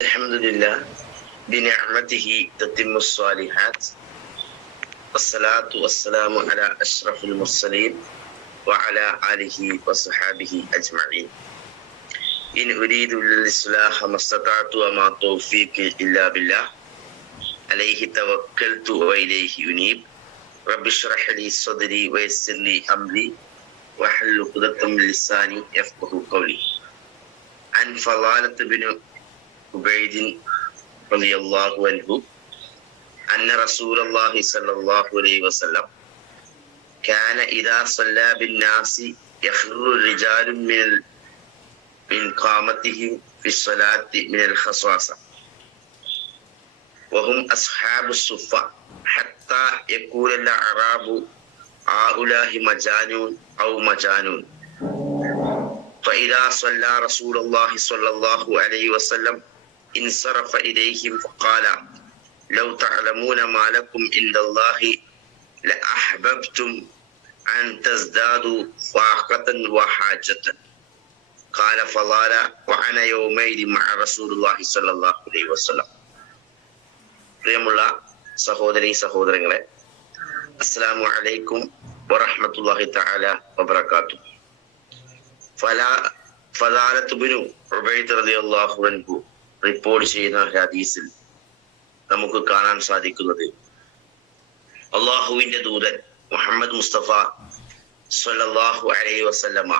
الحمد لله بنعمته تتم الصالحات. والصلاة والسلام على أشرف المرسلين وعلى آله وصحابه أجمعين. إن أريد الإصلاح ما استطعت وما توفيقي إلا بالله عليه توكلت وإليه أنيب. رب اشرح لي صدري ويسر لي أمري واحلل عقدة من لساني يفقه قولي. عن فضالة بن عبيد رضي الله عنه أن رسول الله صلى الله عليه وسلم كان إذا صلى بالناس يخر الرجال من من قامتهم في الصلاة من الخصاصة وهم أصحاب الصفة حتى يقول الأعراب هؤلاء مجانون أو مجانون فإذا صلى رسول الله صلى الله عليه وسلم انصرف إليهم فقال لو تعلمون ما لكم عند الله لأحببتم أن تزدادوا فاقة وحاجة قال فضال وأنا يومئذ مع رسول الله صلى الله عليه وسلم പ്രിയമുള്ള സഹോദരി സഹോദരങ്ങളെ അസ്സലാമു അലൈക്കും വറഹ്മത്തുള്ളാഹി തആല വബറകാത്തു ഫലാ ഫദാലത്ത് ബിനു ഉബൈദ് റളിയല്ലാഹു അൻഹു റിപ്പോർട്ട് ചെയ്യുന്ന ഹദീസിൽ നമുക്ക് കാണാൻ സാധിക്കുന്നത്. അള്ളാഹുവിന്റെ ദൂതൻ മുഹമ്മദ് മുസ്തഫ സല്ലാഹു അലൈഹി വസല്ലമ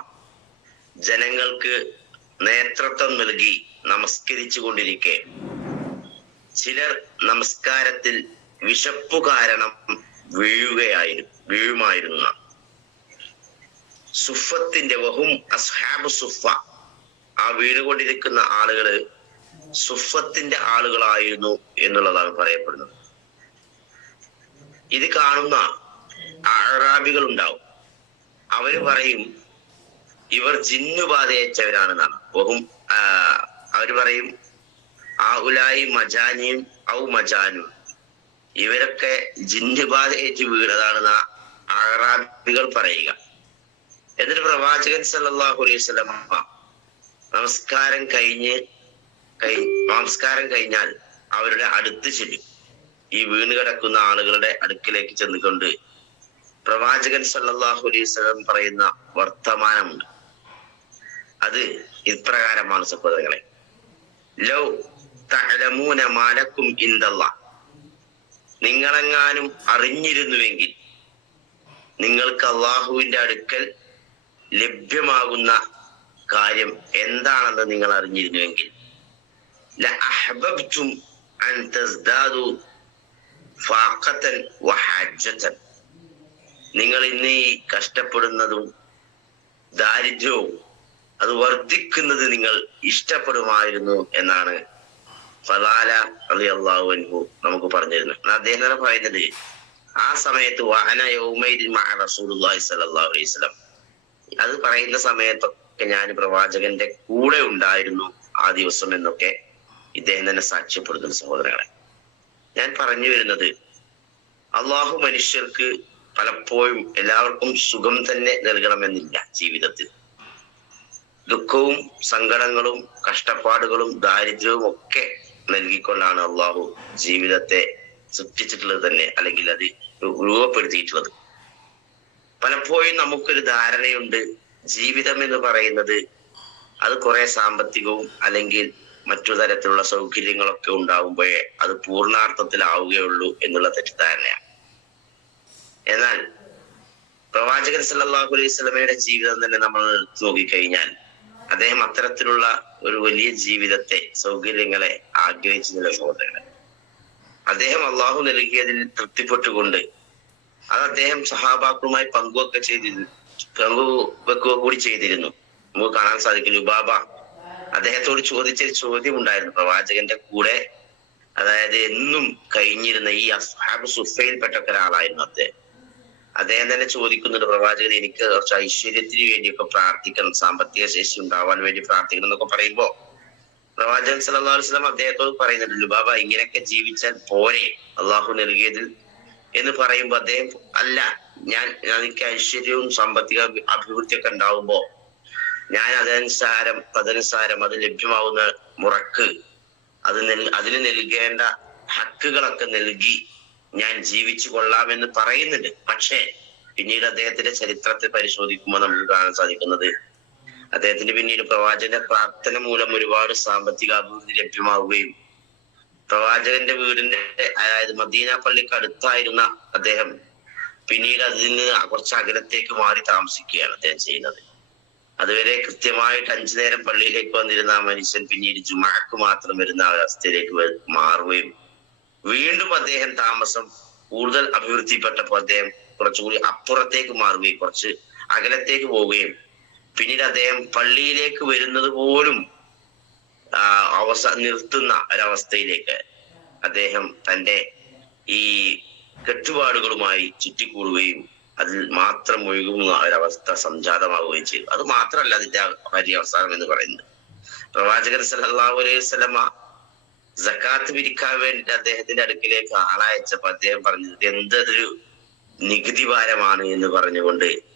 ജനങ്ങൾക്ക് നേതൃത്വം നൽകി നമസ്കരിച്ചു കൊണ്ടിരിക്കെ. ചിലർ നമസ്കാരത്തിൽ വിശപ്പു കാരണം വീഴുകയായിരുന്നു വീഴുമായിരുന്ന. സുഫത്തിന്റെ വഹും അസ്ഹാബ് സുഫ ആ വീണുകൊണ്ടിരിക്കുന്ന ആളുകൾ സുഫത്തിന്റെ ആളുകളായിരുന്നു എന്നുള്ളതാണ് പറയപ്പെടുന്നത്. ഇത് കാണുന്ന അറാബികൾ ഉണ്ടാവും. അവർ പറയും ഇവർ ജിന്നുബാധയേറ്റവരാണെന്നാണ് ബഹും അവർ പറയും ആ ഉലായി മജാനിയും ഔ മജാനും ഇവരൊക്കെ ജിന്നുബാധയേറ്റ് വീണതാണെന്ന അറാബികൾ പറയുക. എന്നിട്ട് പ്രവാചകൻ സല്ലല്ലാഹു അലൈഹി വസല്ലം നമസ്കാരം കഴിഞ്ഞ് നമസ്കാരം കഴിഞ്ഞാൽ അവരുടെ അടുത്ത് ചെല്ലും. ഈ വീണ് കിടക്കുന്ന ആളുകളുടെ അടുക്കിലേക്ക് ചെന്നുകൊണ്ട് പ്രവാചകൻ സല്ലാഹു അലൈഹി വസല്ലം പറയുന്ന വർത്തമാനമുണ്ട്. അത് ഇപ്രകാരമാണ് സഹോദരങ്ങളെ. ലൗ തലമൂന മാലക്കും ഇന്ദല്ല നിങ്ങളെങ്ങാനും അറിഞ്ഞിരുന്നുവെങ്കിൽ നിങ്ങൾക്ക് അള്ളാഹുവിന്റെ അടുക്കൽ ലഭ്യമാകുന്ന കാര്യം എന്താണെന്ന് നിങ്ങൾ അറിഞ്ഞിരുന്നുവെങ്കിൽ ലഅഹ്ബബ്തും അൻ തസ്ദാദു ഫാഖത്തൻ വഹാജത്തൻ നിങ്ങൾ ഇന്ന് ഈ കഷ്ടപ്പെടുന്നതും ദാരിദ്ര്യവും അത് വർദ്ധിക്കുന്നത് നിങ്ങൾ ഇഷ്ടപ്പെടുമായിരുന്നു എന്നാണ് ഫലാല അലി അള്ളാഹു അൻഹു നമുക്ക് പറഞ്ഞിരുന്നത്. അദ്ദേഹം തന്നെ പറയുന്നത് ആ സമയത്ത് വാഹന യൗമൈദിൻ മഹ റസൂലുള്ളാഹി സ്വല്ലല്ലാഹു അലൈഹി വസല്ലം. അത് പറയുന്ന സമയത്തൊക്കെ ഞാൻ പ്രവാചകന്റെ കൂടെ ഉണ്ടായിരുന്നു ആ ദിവസം എന്നൊക്കെ. ഇദ്ദേഹം തന്നെ സാക്ഷ്യപ്പെടുത്തുന്ന സഹോദരങ്ങളെ. ഞാൻ പറഞ്ഞു വരുന്നത് അള്ളാഹു മനുഷ്യർക്ക് പലപ്പോഴും എല്ലാവർക്കും സുഖം തന്നെ നൽകണമെന്നില്ല ജീവിതത്തിൽ. ദുഃഖവും സങ്കടങ്ങളും കഷ്ടപ്പാടുകളും ദാരിദ്ര്യവും ഒക്കെ നൽകിക്കൊണ്ടാണ് അള്ളാഹു ജീവിതത്തെ സൃഷ്ടിച്ചിട്ടുള്ളത് തന്നെ അല്ലെങ്കിൽ അത് രൂപപ്പെടുത്തിയിട്ടുള്ളത്. പലപ്പോഴും നമുക്കൊരു ധാരണയുണ്ട് ജീവിതം എന്ന് പറയുന്നത് അത് കുറെ സാമ്പത്തികവും അല്ലെങ്കിൽ മറ്റു തരത്തിലുള്ള സൗകര്യങ്ങളൊക്കെ ഉണ്ടാവുമ്പോഴേ അത് പൂർണാർത്ഥത്തിലാവുകയുള്ളൂ എന്നുള്ള തെറ്റിദ്ധാരണയാണ്. എന്നാൽ പ്രവാചകൻ സല്ലാഹു അലൈഹി സ്വലമയുടെ ജീവിതം തന്നെ നമ്മൾ നോക്കിക്കഴിഞ്ഞാൽ അദ്ദേഹം അത്തരത്തിലുള്ള ഒരു വലിയ ജീവിതത്തെ സൗകര്യങ്ങളെ ആഗ്രഹിച്ചു സഹോദരങ്ങൾ. അദ്ദേഹം അള്ളാഹു നൽകിയതിൽ തൃപ്തിപ്പെട്ടുകൊണ്ട് അത് അദ്ദേഹം സഹാബാക്കളുമായി പങ്കുവെക്കെ ചെയ്തിരുന്നു പങ്കുവെക്കുക കൂടി ചെയ്തിരുന്നു. നമുക്ക് കാണാൻ സാധിക്കില്ല ലുബാബ അദ്ദേഹത്തോട് ചോദിച്ച ഒരു ചോദ്യം ഉണ്ടായിരുന്നു പ്രവാചകന്റെ കൂടെ അതായത് എന്നും കഴിഞ്ഞിരുന്ന ഈ അസ്ഹാബ് സുഫയിൽപ്പെട്ട ഒരാളായിരുന്നു അദ്ദേഹം. അദ്ദേഹം തന്നെ ചോദിക്കുന്നുണ്ട് പ്രവാചകൻ എനിക്ക് കുറച്ച് ഐശ്വര്യത്തിന് വേണ്ടിയൊക്കെ പ്രാർത്ഥിക്കണം സാമ്പത്തിക ശേഷി ഉണ്ടാവാൻ വേണ്ടി പ്രാർത്ഥിക്കണം എന്നൊക്കെ പറയുമ്പോ പ്രവാചകൻ സല്ലല്ലാഹു അലൈഹി വസല്ലം അദ്ദേഹത്തോട് പറയുന്നുണ്ട് ലുബാബ ഇങ്ങനെയൊക്കെ ജീവിച്ചാൽ പോരെ അള്ളാഹു നൽകിയതിൽ എന്ന് പറയുമ്പോ അദ്ദേഹം അല്ല ഞാൻ എനിക്ക് ഐശ്വര്യവും സാമ്പത്തിക അഭിവൃദ്ധിയൊക്കെ ഉണ്ടാവുമ്പോ ഞാൻ അതനുസാരം അതനുസാരം അത് ലഭ്യമാവുന്ന മുറക്ക് അത് നൽ അതിന് നൽകേണ്ട ഹക്കുകളൊക്കെ നൽകി ഞാൻ ജീവിച്ചു കൊള്ളാമെന്ന് പറയുന്നുണ്ട്. പക്ഷേ പിന്നീട് അദ്ദേഹത്തിന്റെ ചരിത്രത്തെ പരിശോധിക്കുമ്പോൾ നമുക്ക് കാണാൻ സാധിക്കുന്നത് അദ്ദേഹത്തിന്റെ പിന്നീട് പ്രവാചകന്റെ പ്രാർത്ഥന മൂലം ഒരുപാട് സാമ്പത്തിക അഭിവൃദ്ധി ലഭ്യമാവുകയും പ്രവാചകന്റെ വീടിന്റെ അതായത് മദീന പള്ളിക്ക് അടുത്തായിരുന്ന അദ്ദേഹം പിന്നീട് അതിൽ നിന്ന് കുറച്ച് അകലത്തേക്ക് മാറി താമസിക്കുകയാണ് അദ്ദേഹം ചെയ്യുന്നത്. അതുവരെ കൃത്യമായിട്ട് അഞ്ചു നേരം പള്ളിയിലേക്ക് വന്നിരുന്ന ആ മനുഷ്യൻ പിന്നീട് ജുമാക്ക് മാത്രം വരുന്ന അവസ്ഥയിലേക്ക് മാറുകയും വീണ്ടും അദ്ദേഹം താമസം കൂടുതൽ അഭിവൃദ്ധിപ്പെട്ടപ്പോൾ അദ്ദേഹം കുറച്ചുകൂടി അപ്പുറത്തേക്ക് മാറുകയും കുറച്ച് അകലത്തേക്ക് പോവുകയും പിന്നീട് അദ്ദേഹം പള്ളിയിലേക്ക് വരുന്നത് പോലും അവസ നിർത്തുന്ന ഒരവസ്ഥയിലേക്ക് അദ്ദേഹം തന്റെ ഈ കെട്ടുപാടുകളുമായി ചുറ്റിക്കൂടുകയും അതിൽ മാത്രം ഒഴുകുന്ന ഒരവസ്ഥ സംജാതമാവുകയും ചെയ്തു. അത് മാത്രമല്ല അതിന്റെ പര്യവസാനം എന്ന് പറയുന്നത്. പ്രവാചകൻ സല്ലല്ലാഹു അലൈഹി വസല്ലമ സക്കാത്ത് പിരിക്കാൻ വേണ്ടി അദ്ദേഹത്തിന്റെ അടുക്കിലേക്ക് ആളയച്ചപ്പോ അദ്ദേഹം പറഞ്ഞത് എന്തൊരു നികുതി ഭാരമാണ് എന്ന് പറഞ്ഞുകൊണ്ട്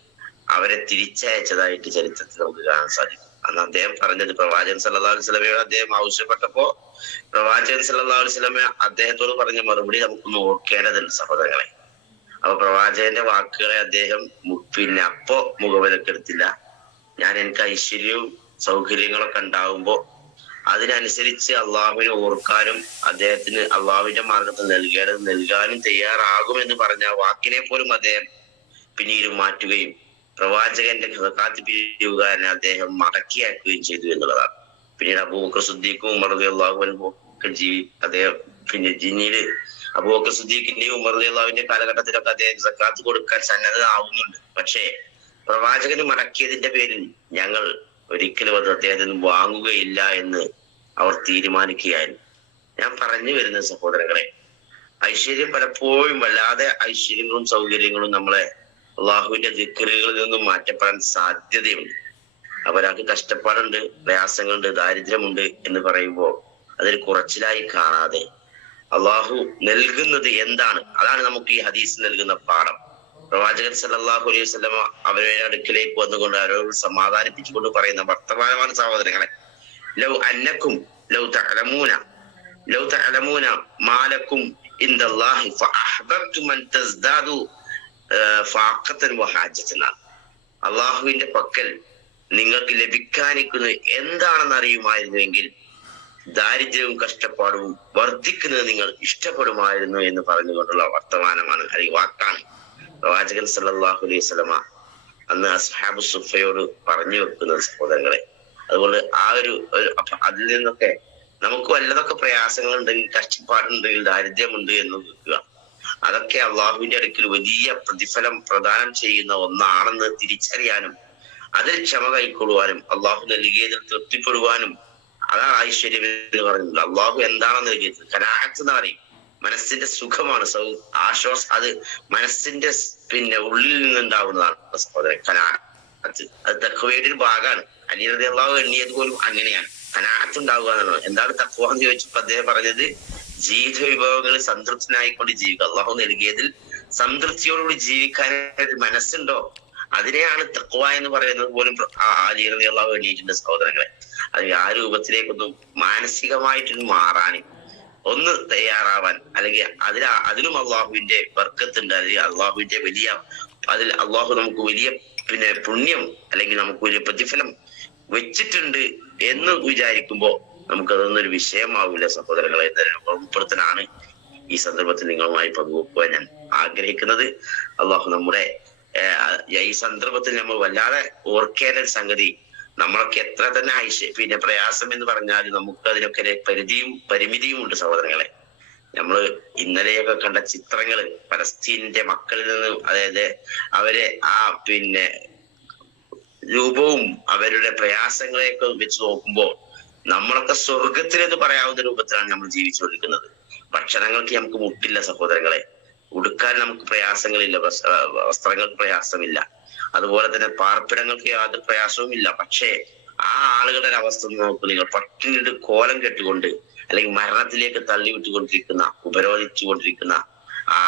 അവരെ തിരിച്ചയച്ചതായിട്ട് ചരിത്രത്തിൽ നമുക്ക് കാണാൻ സാധിക്കും. അന്ന് അദ്ദേഹം പറഞ്ഞത് പ്രവാചകൻ സല്ലല്ലാഹു അലൈഹി വസല്ലമയോട് അദ്ദേഹം ആവശ്യപ്പെട്ടപ്പോ പ്രവാചകൻ അലൈഹി വസല്ലമ അദ്ദേഹത്തോട് പറഞ്ഞ മറുപടി നമുക്ക് നോക്കേണ്ടതുണ്ട് സഹോദരങ്ങളെ. അപ്പൊ പ്രവാചകന്റെ വാക്കുകളെ അദ്ദേഹം പിന്നെ അപ്പോ മുഖവിലക്കെടുത്തില്ല ഞാൻ എനിക്ക് ഐശ്വര്യവും സൗകര്യങ്ങളൊക്കെ ഉണ്ടാവുമ്പോ അതിനനുസരിച്ച് അള്ളാഹുവിനെ ഓർക്കാനും അദ്ദേഹത്തിന് അള്ളാഹുവിന്റെ മാർഗത്തിൽ നൽകേണ്ടത് നൽകാനും തയ്യാറാകുമെന്ന് പറഞ്ഞ വാക്കിനെ പോലും അദ്ദേഹം പിന്നീട് മാറ്റുകയും പ്രവാചകന്റെ കാത്തി പിരിവുകാരനെ അദ്ദേഹം മടക്കിയാക്കുകയും ചെയ്തു എന്നുള്ളതാണ്. പിന്നീട് അബൂബക്കർ സുദ്ദീഖും ഉമർ അള്ളാഹു അനുഭവം ജീവി അദ്ദേഹം പിന്നെ പിന്നീട് അബൂബക്കർ സുദ്ദീഖിന്റെയും ഉമർ അള്ളാഹുവിന്റെ കാലഘട്ടത്തിലൊക്കെ അദ്ദേഹം സക്കാത്ത് കൊടുക്കാൻ സന്നദ്ധമാവുന്നുണ്ട് പക്ഷേ പ്രവാചകന് മടക്കിയതിന്റെ പേരിൽ ഞങ്ങൾ ഒരിക്കലും അത് അദ്ദേഹത്തിൽ നിന്ന് വാങ്ങുകയില്ല എന്ന് അവർ തീരുമാനിക്കുകയായിരുന്നു. ഞാൻ പറഞ്ഞു വരുന്ന സഹോദരങ്ങളെ ഐശ്വര്യം പലപ്പോഴും വല്ലാതെ ഐശ്വര്യങ്ങളും സൗകര്യങ്ങളും നമ്മളെ അള്ളാഹുവിന്റെ ദിക്കറുകളിൽ നിന്നും മാറ്റപ്പെടാൻ സാധ്യതയുണ്ട്. അവരാൾക്ക് കഷ്ടപ്പാടുണ്ട് പ്രയാസങ്ങളുണ്ട് ദാരിദ്ര്യമുണ്ട് എന്ന് പറയുമ്പോൾ അതിൽ കുറച്ചിലായി കാണാതെ അള്ളാഹു നൽകുന്നത് എന്താണ്? അതാണ് നമുക്ക് ഈ ഹദീസ് നൽകുന്ന പാഠം. പ്രവാചകൻ സല്ലാഹു അലൈഹി വസല്ലമ അവരുടെ അടുക്കിലേക്ക് വന്നുകൊണ്ട് അവരോട് സമാധാനിപ്പിച്ചുകൊണ്ട് പറയുന്ന വർത്തമാനമാണ് സഹോദരങ്ങളെ. ലൗ അന്നക്കും ലൗ തലമൂന ലൗ തലമൂന മാലക്കും അള്ളാഹുവിന്റെ പക്കൽ നിങ്ങൾക്ക് ലഭിക്കാനിക്കുന്നത് എന്താണെന്ന് അറിയുമായിരുന്നുവെങ്കിൽ ദാരിദ്ര്യവും കഷ്ടപ്പാടും വർദ്ധിക്കുന്നത് നിങ്ങൾ ഇഷ്ടപ്പെടുമായിരുന്നു എന്ന് പറഞ്ഞുകൊണ്ടുള്ള വർത്തമാനമാണ് അല്ലെങ്കിൽ വാക്കാണ്. പ്രവാചകൻ സല്ലാഹു അലൈഹി സ്വലമ അന്ന് അസ്ഹാബു സുഫയോട് പറഞ്ഞു വെക്കുന്നത് സഹോദരങ്ങളെ അതുകൊണ്ട് ആ ഒരു അതിൽ നിന്നൊക്കെ നമുക്ക് വല്ലതൊക്കെ പ്രയാസങ്ങൾ ഉണ്ടെങ്കിൽ കഷ്ടപ്പാടുണ്ടെങ്കിൽ ദാരിദ്ര്യമുണ്ട് എന്ന് വെക്കുക അതൊക്കെ അള്ളാഹുവിന്റെ അടുക്കൽ വലിയ പ്രതിഫലം പ്രദാനം ചെയ്യുന്ന ഒന്നാണെന്ന് തിരിച്ചറിയാനും അതിൽ ക്ഷമ കൈക്കൊള്ളുവാനും അള്ളാഹു നൽകിയതിൽ തൃപ്തിപ്പെടുവാനും അതാണ് ഐശ്വര്യം എന്ന് പറയുന്നത്. അള്ളാഹു എന്താണെന്ന് ചോദിച്ചത് കനാഹത്ത് എന്ന് പറയും. മനസ്സിന്റെ സുഖമാണ് സൗ ആശ്വാസം അത് മനസ്സിന്റെ പിന്നെ ഉള്ളിൽ നിന്നുണ്ടാവുന്നതാണ്. സഹോദരൻ കനാഹത്ത് അത് തക്കവയുടെ ഒരു ഭാഗമാണ്. അലി റതി അള്ളാഹു എണ്ണിയത് പോലും അങ്ങനെയാണ്. കനാഹത്ത് ഉണ്ടാവുക എന്നുള്ളത്. എന്താണ് തക്കവ എന്ന് ചോദിച്ചപ്പോ അദ്ദേഹം പറഞ്ഞത്? ജീവിത വിഭവങ്ങളിൽ സംതൃപ്തനായിക്കൊണ്ട് ജീവിക്കുക. അള്ളാഹു നൽകിയതിൽ സംതൃപ്തിയോടുകൂടി ജീവിക്കാൻ ഒരു മനസ്സുണ്ടോ? അതിനെയാണ് തക്വ എന്ന് പറയുന്നത് പോലും ആലി അള്ളാഹു എണ്ണിയിട്ടുണ്ട് സഹോദരങ്ങളെ. അത് ആ രൂപത്തിലേക്കൊന്നും മാനസികമായിട്ടൊന്നും മാറാൻ ഒന്ന് തയ്യാറാവാൻ അല്ലെങ്കിൽ അതിൽ അതിലും അള്ളാഹുവിന്റെ വർക്കത്തുണ്ട് അല്ലെങ്കിൽ അള്ളാഹുവിന്റെ വലിയ അതിൽ അള്ളാഹു നമുക്ക് വലിയ പിന്നെ പുണ്യം അല്ലെങ്കിൽ നമുക്ക് വലിയ പ്രതിഫലം വെച്ചിട്ടുണ്ട് എന്ന് വിചാരിക്കുമ്പോ നമുക്കതൊന്നും ഒരു വിഷയമാവില്ല സഹോദരങ്ങളെ ഉൾപ്പെടുത്തലാണ് ഈ സന്ദർഭത്തിൽ നിങ്ങളുമായി പങ്കുവെക്കുവാൻ ഞാൻ ആഗ്രഹിക്കുന്നത്. അള്ളാഹു നമ്മുടെ ഈ സന്ദർഭത്തിൽ നമ്മൾ വല്ലാതെ ഓർക്കേണ്ട ഒരു സംഗതി നമ്മളൊക്കെ എത്ര തന്നെ ആയിഷ് പിന്നെ പ്രയാസം എന്ന് പറഞ്ഞാൽ നമുക്ക് അതിനൊക്കെ ഒരു പരിധിയും പരിമിതിയും ഉണ്ട് സഹോദരങ്ങളെ. നമ്മൾ ഇന്നലെയൊക്കെ കണ്ട ചിത്രങ്ങൾ പലസ്തീനിന്റെ മക്കളിൽ നിന്ന് അതായത് അവരെ ആ പിന്നെ രൂപവും അവരുടെ പ്രയാസങ്ങളെയൊക്കെ വെച്ച് നോക്കുമ്പോൾ നമ്മളൊക്കെ സ്വർഗത്തിലെന്ന് പറയാവുന്ന രൂപത്തിലാണ് നമ്മൾ ജീവിച്ചുകൊണ്ടിരിക്കുന്നത്. ഭക്ഷണങ്ങൾക്ക് നമുക്ക് മുട്ടില്ല സഹോദരങ്ങളെ. ഉടുക്കാൻ നമുക്ക് പ്രയാസങ്ങളില്ല വസ്- വസ്ത്രങ്ങൾക്ക് പ്രയാസമില്ല. അതുപോലെ തന്നെ പാർപ്പിടങ്ങൾക്ക് യാതൊരു പ്രയാസവും ഇല്ല. പക്ഷേ ആ ആളുകളുടെ ഒരു അവസ്ഥ നോക്കൂ. നിങ്ങൾ പട്ടിണിയുടെ കോലം കെട്ടുകൊണ്ട് അല്ലെങ്കിൽ മരണത്തിലേക്ക് തള്ളിവിട്ടുകൊണ്ടിരിക്കുന്ന ഉപരോധിച്ചുകൊണ്ടിരിക്കുന്ന ആ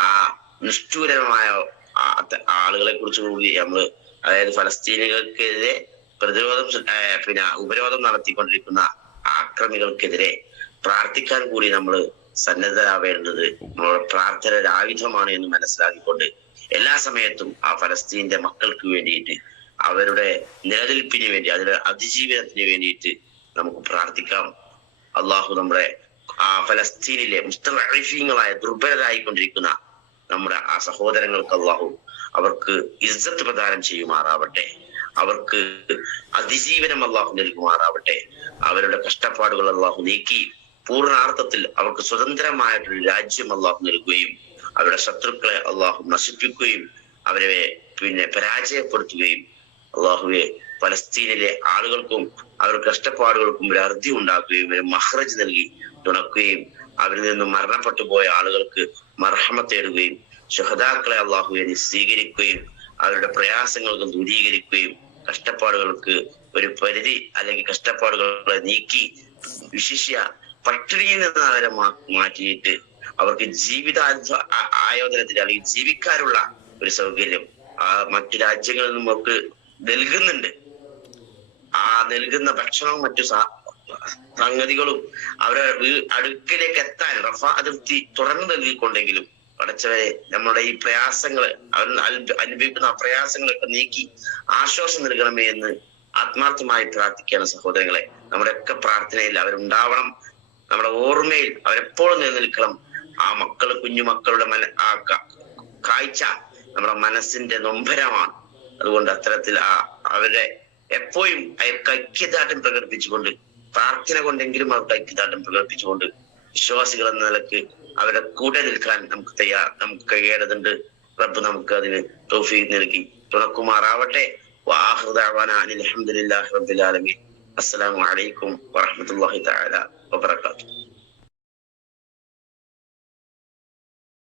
നിഷ്ഠൂരമായ ആളുകളെ കുറിച്ച് കൂടി നമ്മൾ അതായത് ഫലസ്തീനികൾക്കെതിരെ പ്രതിരോധം പിന്നെ ഉപരോധം നടത്തിക്കൊണ്ടിരിക്കുന്ന ആക്രമികൾക്കെതിരെ പ്രാർത്ഥിക്കാൻ കൂടി നമ്മൾ സന്നദ്ധരാവേണ്ടത്. പ്രാർത്ഥനയുടെ ആയുധമാണ് എന്ന് മനസ്സിലാക്കിക്കൊണ്ട് എല്ലാ സമയത്തും ആ ഫലസ്തീന്റെ മക്കൾക്ക് വേണ്ടിയിട്ട് അവരുടെ നിലനിൽപ്പിന് വേണ്ടി അതിന്റെ അതിജീവനത്തിന് വേണ്ടിയിട്ട് നമുക്ക് പ്രാർത്ഥിക്കാം. അള്ളാഹു നമ്മുടെ ആ ഫലസ്തീനിലെ മുസ്തഫീങ്ങളായ ദുർബലരായിക്കൊണ്ടിരിക്കുന്ന നമ്മുടെ ആ സഹോദരങ്ങൾക്ക് അള്ളാഹു അവർക്ക് ഇസ്സത്ത് പ്രദാനം ചെയ്യുമാറാവട്ടെ. അവർക്ക് അതിജീവനം അള്ളാഹു നൽകുമാറാവട്ടെ. അവരുടെ കഷ്ടപ്പാടുകൾ അള്ളാഹു നീക്കി പൂർണാർത്ഥത്തിൽ അവർക്ക് സ്വതന്ത്രമായിട്ടൊരു രാജ്യം അള്ളാഹു നൽകുകയും അവരുടെ ശത്രുക്കളെ അള്ളാഹു നശിപ്പിക്കുകയും അവരെ പിന്നെ പരാജയപ്പെടുത്തുകയും അള്ളാഹുവെ പലസ്തീനിലെ ആളുകൾക്കും അവരുടെ കഷ്ടപ്പാടുകൾക്കും ഒരു അർദ്ധി ഉണ്ടാക്കുകയും ഒരു മഹ്റജ് നൽകി തുണക്കുകയും അവരിൽ നിന്ന് മരണപ്പെട്ടു പോയ ആളുകൾക്ക് മർഹമ തേടുകയും ഷഹദാക്കളെ അള്ളാഹുവെ സ്വീകരിക്കുകയും അവരുടെ പ്രയാസങ്ങൾക്ക് ദൂരീകരിക്കുകയും കഷ്ടപ്പാടുകൾക്ക് ഒരു പരിധി അല്ലെങ്കിൽ കഷ്ടപ്പാടുകളെ നീക്കി വിശിഷ്യ പട്ടിണിയിൽ മാറ്റിയിട്ട് അവർക്ക് ജീവിത ആയോധനത്തിൽ അല്ലെങ്കിൽ ജീവിക്കാനുള്ള ഒരു സൗകര്യം ആ മറ്റു രാജ്യങ്ങളിൽ നിന്നും അവർക്ക് നൽകുന്നുണ്ട്. ആ നൽകുന്ന ഭക്ഷണവും മറ്റു സംഗതികളും അവരുടെ അടുക്കിലേക്ക് എത്താൻ റഫ അതിർത്തി തുറന്നു നൽകിക്കൊണ്ടെങ്കിലും പടച്ചവരെ നമ്മുടെ ഈ പ്രയാസങ്ങൾ അവർ അനുഭവിക്കുന്ന ആ പ്രയാസങ്ങളൊക്കെ നീക്കി ആശ്വാസം നൽകണമേ എന്ന് ആത്മാർത്ഥമായി പ്രാർത്ഥിക്കുകയാണ് സഹോദരങ്ങളെ. നമ്മുടെയൊക്കെ പ്രാർത്ഥനയിൽ അവരുണ്ടാവണം. നമ്മുടെ ഓർമ്മയിൽ അവരെപ്പോഴും നിലനിൽക്കണം. ആ മക്കൾ കുഞ്ഞുമക്കളുടെ മന ആ കാഴ്ച നമ്മുടെ മനസ്സിന്റെ നൊമ്പരമാണ്. അതുകൊണ്ട് അത്തരത്തിൽ ആ അവരെ എപ്പോഴും അയാൾക്ക് ഐക്യദാർഢ്യം പ്രകടിപ്പിച്ചുകൊണ്ട് പ്രാർത്ഥന കൊണ്ടെങ്കിലും അവർക്ക് ഐക്യദാർഢ്യം പ്രകടിപ്പിച്ചുകൊണ്ട് വിശ്വാസികൾ എന്ന നിലയ്ക്ക് അവരെ കൂടെ നിൽക്കാൻ നമുക്ക് തയ്യാർ നമുക്ക് കഴിയേണ്ടതുണ്ട്. റബ്ബ് നമുക്ക് അതിന് തോഫി നൽകി. തുണക്കുമാറാവട്ടെ. വാഹിർ ദഅവാന അനിൽ ഹംദുലില്ലാഹി റബ്ബിൽ ആലമീൻ. അസ്സലാമു അലൈക്കും വറഹ്മത്തുള്ളാഹി തആല. wabarakatuh.